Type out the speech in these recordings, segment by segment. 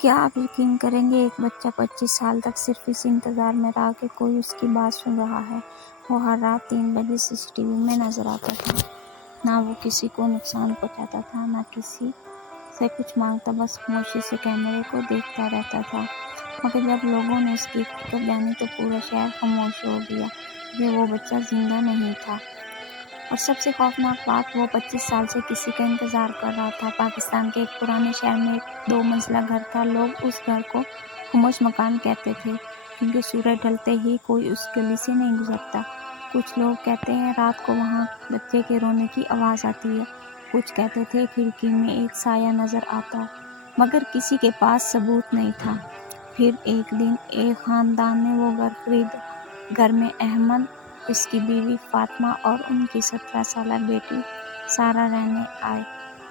کیا آپ یقین کریں گے، ایک بچہ 25 سال تک صرف اس انتظار میں رہا کہ کوئی اس کی بات سن رہا ہے۔ وہ ہر رات 3 بجے CCTV میں نظر آتا تھا۔ نہ وہ کسی کو نقصان پہنچاتا تھا، نہ کسی سے کچھ مانگتا، بس خاموشی سے کیمرے کو دیکھتا رہتا تھا۔ مگر جب لوگوں نے اس کی حقیقت جانی تو پورا شہر خاموش ہو گیا، کیونکہ وہ بچہ زندہ نہیں تھا۔ اور سب سے خوفناک بات، وہ 25 سال سے کسی کا انتظار کر رہا تھا۔ پاکستان کے ایک پرانے شہر میں ایک 2 منزلہ گھر تھا۔ لوگ اس گھر کو خاموش مکان کہتے تھے، کیونکہ سورج ڈھلتے ہی کوئی اس گلی سے نہیں گزرتا۔ کچھ لوگ کہتے ہیں رات کو وہاں بچے کے رونے کی آواز آتی ہے، کچھ کہتے تھے کھڑکی میں ایک سایہ نظر آتا ہے، مگر کسی کے پاس ثبوت نہیں تھا۔ پھر ایک دن ایک خاندان نے وہ گھر خریدا۔ گھر میں احمد، اس کی بیوی فاطمہ اور ان کی 17 سالہ بیٹی سارہ رہنے آئے۔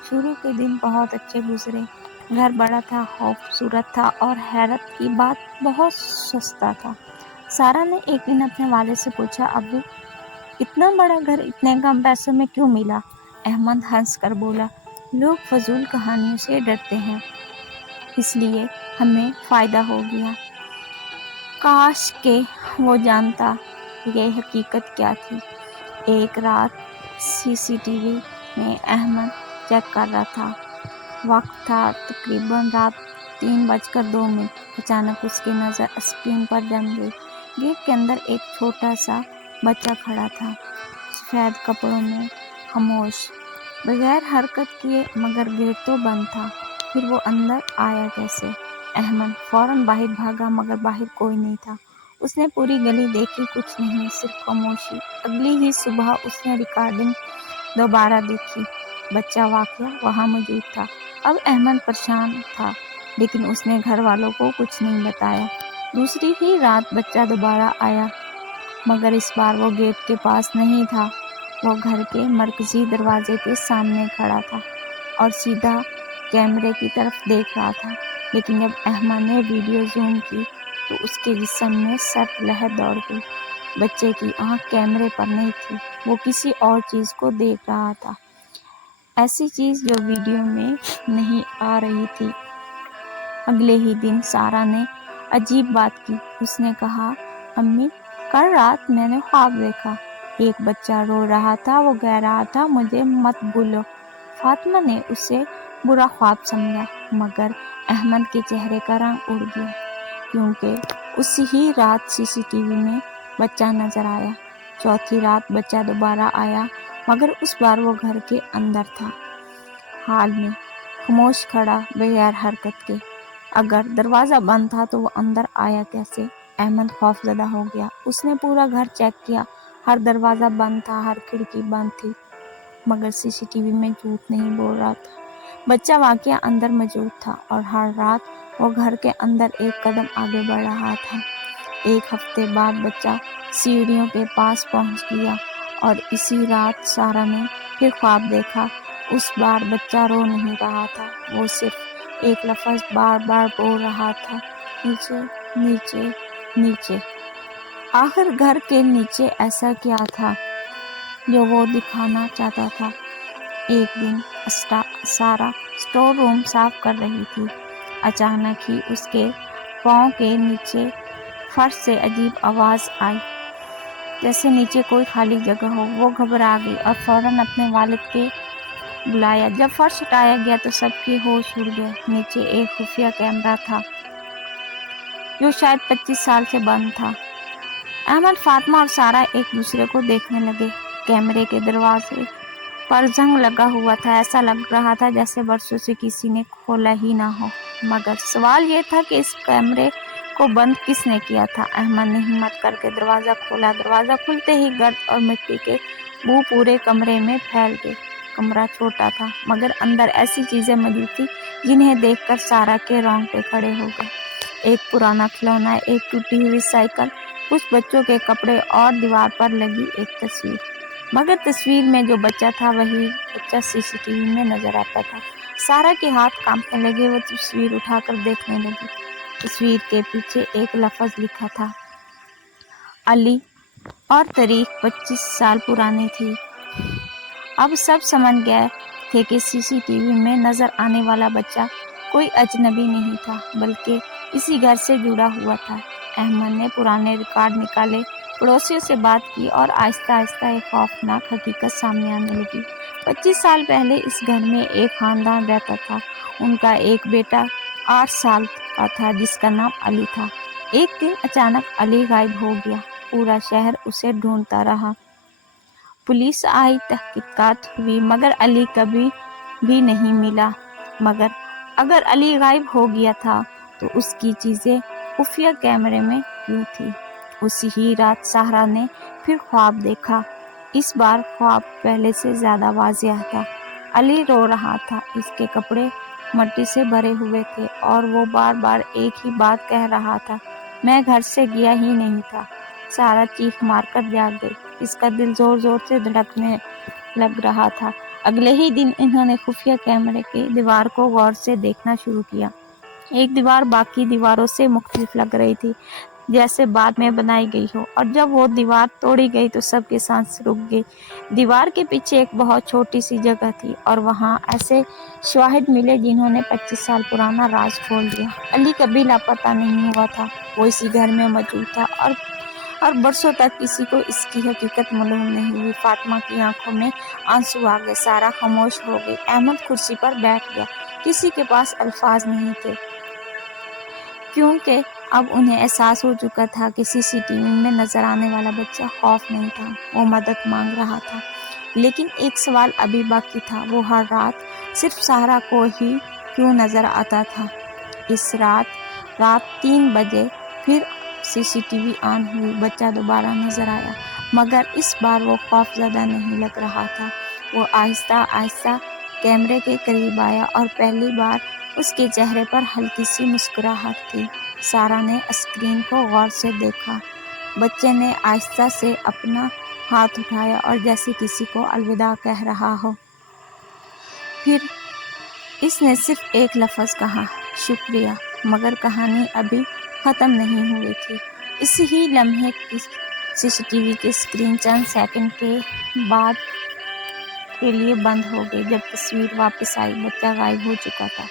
شروع کے دن بہت اچھے گزرے۔ گھر بڑا تھا، خوبصورت تھا اور حیرت کی بات بہت سستا تھا۔ سارہ نے ایک دن اپنے والد سے پوچھا، ابو، اتنا بڑا گھر اتنے کم پیسوں میں کیوں ملا؟ احمد ہنس کر بولا، لوگ فضول کہانیوں سے ڈرتے ہیں، اس لیے ہمیں فائدہ ہو گیا۔ کاش کہ وہ جانتا یہ حقیقت کیا تھی۔ ایک رات CCTV میں احمد چیک کر رہا تھا۔ وقت تھا تقریباً رات 3:02۔ اچانک اس کی نظر اسکرین پر جم گئی۔ گیٹ کے اندر ایک چھوٹا سا بچہ کھڑا تھا، سفید کپڑوں میں، خاموش، بغیر حرکت کیے، مگر گیٹ تو بند تھا۔ پھر وہ اندر آیا کیسے؟ احمد فوراً باہر بھاگا، مگر باہر کوئی نہیں تھا۔ اس نے پوری گلی دیکھی، کچھ نہیں، صرف خاموشی۔ اگلی ہی صبح اس نے ریکارڈنگ دوبارہ دیکھی، بچہ واقعہ وہاں موجود تھا۔ اب احمد پریشان تھا، لیکن اس نے گھر والوں کو کچھ نہیں بتایا۔ دوسری ہی رات بچہ دوبارہ آیا، مگر اس بار وہ گیٹ کے پاس نہیں تھا۔ وہ گھر کے مرکزی دروازے کے سامنے کھڑا تھا اور سیدھا کیمرے کی طرف دیکھ رہا تھا۔ لیکن جب احمد نے ویڈیو زوم کی تو اس کے جسم میں سرد لہر دوڑ گئی۔ بچے کی آنکھ کیمرے پر نہیں تھی، وہ کسی اور چیز کو دیکھ رہا تھا، ایسی چیز جو ویڈیو میں نہیں آ رہی تھی۔ اگلے ہی دن سارہ نے عجیب بات کی۔ اس نے کہا، امی، کل رات میں نے خواب دیکھا، ایک بچہ رو رہا تھا، وہ کہہ رہا تھا مجھے مت بھولو۔ فاطمہ نے اسے برا خواب سمجھا، مگر احمد کے چہرے کا رنگ اڑ گیا، کیونکہ اسی ہی رات CCTV میں بچہ نظر آیا۔ چوتھی رات بچہ دوبارہ آیا، مگر اس بار وہ گھر کے اندر تھا، ہال میں، خاموش کھڑا، بغیر حرکت کے۔ اگر دروازہ بند تھا تو وہ اندر آیا کیسے؟ احمد خوفزدہ ہو گیا۔ اس نے پورا گھر چیک کیا، ہر دروازہ بند تھا، ہر کھڑکی بند تھی، مگر CCTV میں جھوٹ نہیں بول رہا تھا۔ بچہ واقعہ اندر موجود تھا، اور ہر رات وہ گھر کے اندر ایک قدم آگے بڑھ رہا تھا۔ ایک ہفتے بعد بچہ سیڑھیوں کے پاس پہنچ گیا، اور اسی رات سارہ نے پھر خواب دیکھا۔ اس بار بچہ رو نہیں رہا تھا، وہ صرف ایک لفظ بار بار بول رہا تھا، نیچے، نیچے، نیچے۔ آخر گھر کے نیچے ایسا کیا تھا جو وہ دکھانا چاہتا تھا؟ ایک دن سارہ اسٹور روم صاف کر رہی تھی۔ اچانک ہی اس کے پاؤں کے نیچے فرش سے عجیب آواز آئی، جیسے نیچے کوئی خالی جگہ ہو۔ وہ گھبرا گئی اور فوراً اپنے والد کو بلایا۔ جب فرش ہٹایا گیا تو سب کے ہوش اڑ گئے۔ نیچے ایک خفیہ کیمرہ تھا جو شاید 25 سال سے بند تھا۔ احمد، فاطمہ اور سارہ ایک دوسرے کو دیکھنے لگے۔ کیمرے کے دروازے پر زنگ لگا ہوا تھا، ایسا لگ رہا تھا جیسے برسوں سے کسی نے کھولا ہی نہ ہو۔ مگر سوال یہ تھا کہ اس کیمرے کو بند کس نے کیا تھا؟ احمد نے ہمت کر کے دروازہ کھولا۔ دروازہ کھلتے ہی گرد اور مٹی کے بو پورے کمرے میں پھیل گئی۔ کمرہ چھوٹا تھا، مگر اندر ایسی چیزیں موجود تھیں جنہیں دیکھ کر سارہ کے رونگٹے کھڑے ہو گئے۔ ایک پرانا کھلونا، ایک ٹوٹی ہوئی سائیکل، کچھ بچوں کے کپڑے اور دیوار پر لگی ایک تصویر۔ مگر تصویر میں جو بچہ تھا وہی بچہ CCTV میں نظر آتا تھا۔ سارہ کے ہاتھ کانپنے لگے، وہ تصویر اٹھا کر دیکھنے لگی۔ تصویر کے پیچھے ایک لفظ لکھا تھا، علی، اور تاریخ 25 سال پرانی تھی۔ اب سب سمجھ گئے تھے کہ CCTV میں نظر آنے والا بچہ کوئی اجنبی نہیں تھا بلکہ اسی گھر سے جڑا ہوا تھا۔ احمد نے پرانے ریکارڈ نکالے، پڑوسیوں سے بات کی اور آہستہ آہستہ ایک خوفناک حقیقت سامنے آنے لگی۔ 25 سال پہلے اس گھر میں ایک خاندان رہتا تھا۔ ان کا ایک بیٹا 8 سال کا تھا جس کا نام علی تھا۔ ایک دن اچانک علی غائب ہو گیا۔ پورا شہر اسے ڈھونڈتا رہا۔ پولیس آئی، تحقیقات ہوئی مگر علی کبھی بھی نہیں ملا۔ مگر اگر علی غائب ہو گیا تھا تو اس کی چیزیں خفیہ کیمرے میں کیوں تھی؟ اسی ہی رات سہرا نے پھر خواب دیکھا۔ اس بار خواب پہلے سے زیادہ واضح تھا۔ علی رو رہا تھا، اس کے کپڑے مٹی سے بھرے ہوئے تھے اور وہ بار بار ایک ہی بات کہہ رہا تھا، میں گھر سے گیا ہی نہیں تھا۔ سہرا چیخ مار کر جاگ گئی۔ اس کا دل زور زور سے دھڑکنے لگ رہا تھا۔ اگلے ہی دن انہوں نے خفیہ کیمرے کی دیوار کو غور سے دیکھنا شروع کیا۔ ایک دیوار باقی دیواروں سے مختلف لگ رہی تھی، جیسے بعد میں بنائی گئی ہو، اور جب وہ دیوار توڑی گئی تو سب کے سانس رک گئی۔ دیوار کے پیچھے ایک بہت چھوٹی سی جگہ تھی اور وہاں ایسے شواہد ملے جنہوں نے 25 سال پرانا راز کھول دیا۔ علی کبھی لاپتہ نہیں ہوا تھا، وہ اسی گھر میں موجود تھا اور برسوں تک کسی کو اس کی حقیقت معلوم نہیں ہوئی۔ فاطمہ کی آنکھوں میں آنسو آ گئے، سارا خاموش ہو گئی۔ احمد کرسی پر بیٹھ گیا۔ کسی کے پاس الفاظ نہیں تھے کیونکہ اب انہیں احساس ہو چکا تھا کہ سی سی ٹی وی میں نظر آنے والا بچہ خوف نہیں تھا، وہ مدد مانگ رہا تھا۔ لیکن ایک سوال ابھی باقی تھا، وہ ہر رات صرف سہرا کو ہی کیوں نظر آتا تھا؟ اس رات 3 بجے پھر سی سی ٹی وی آن ہوئی، بچہ دوبارہ نظر آیا، مگر اس بار وہ خوف زدہ نہیں لگ رہا تھا۔ وہ آہستہ آہستہ کیمرے کے قریب آیا اور پہلی بار اس کے چہرے پر ہلکی سی مسکراہٹ تھی۔ سارا نے اسکرین کو غور سے دیکھا۔ بچے نے آہستہ سے اپنا ہاتھ اٹھایا اور جیسے کسی کو الوداع کہہ رہا ہو۔ پھر اس نے صرف ایک لفظ کہا، شکریہ، مگر کہانی ابھی ختم نہیں ہوئی تھی۔ اس ہی لمحے کی سی سی ٹی وی کی اسکرین چند سیکنڈ کے بعد کے لیے بند ہو گئی۔ جب تصویر واپس آئی، بچہ غائب ہو چکا تھا،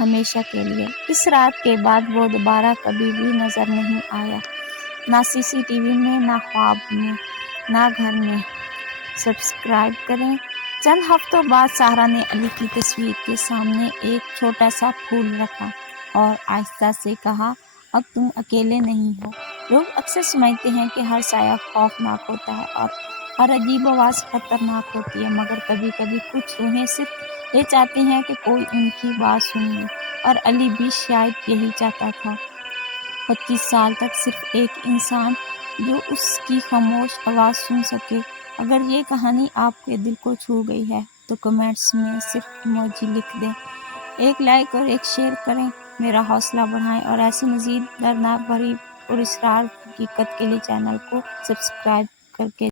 ہمیشہ کے لیے۔ اس رات کے بعد وہ دوبارہ کبھی بھی نظر نہیں آیا، نہ سی سی ٹی وی میں، نہ خواب میں، نہ گھر میں۔ سبسکرائب کریں۔ چند ہفتوں بعد سہرا نے علی کی تصویر کے سامنے ایک چھوٹا سا پھول رکھا اور آہستہ سے کہا، اب تم اکیلے نہیں ہو۔ لوگ اکثر سمجھتے ہیں کہ ہر سایہ خوفناک ہوتا ہے اور ہر عجیب آواز خطرناک ہوتی ہے، مگر کبھی کبھی کچھ روحیں صرف یہ چاہتی ہیں کہ کوئی ان کی بات سن لے، اور علی بھی شاید یہی چاہتا تھا۔ 25 سال تک صرف ایک انسان جو اس کی خاموش آواز سن سکے۔ اگر یہ کہانی آپ کے دل کو چھو گئی ہے تو کمنٹس میں صرف ایموجی لکھ دیں، ایک لائک اور ایک شیئر کریں، میرا حوصلہ بڑھائیں، اور ایسی مزید دردناک بھری اور اسرار حقیقت کے لیے چینل کو سبسکرائب کر کے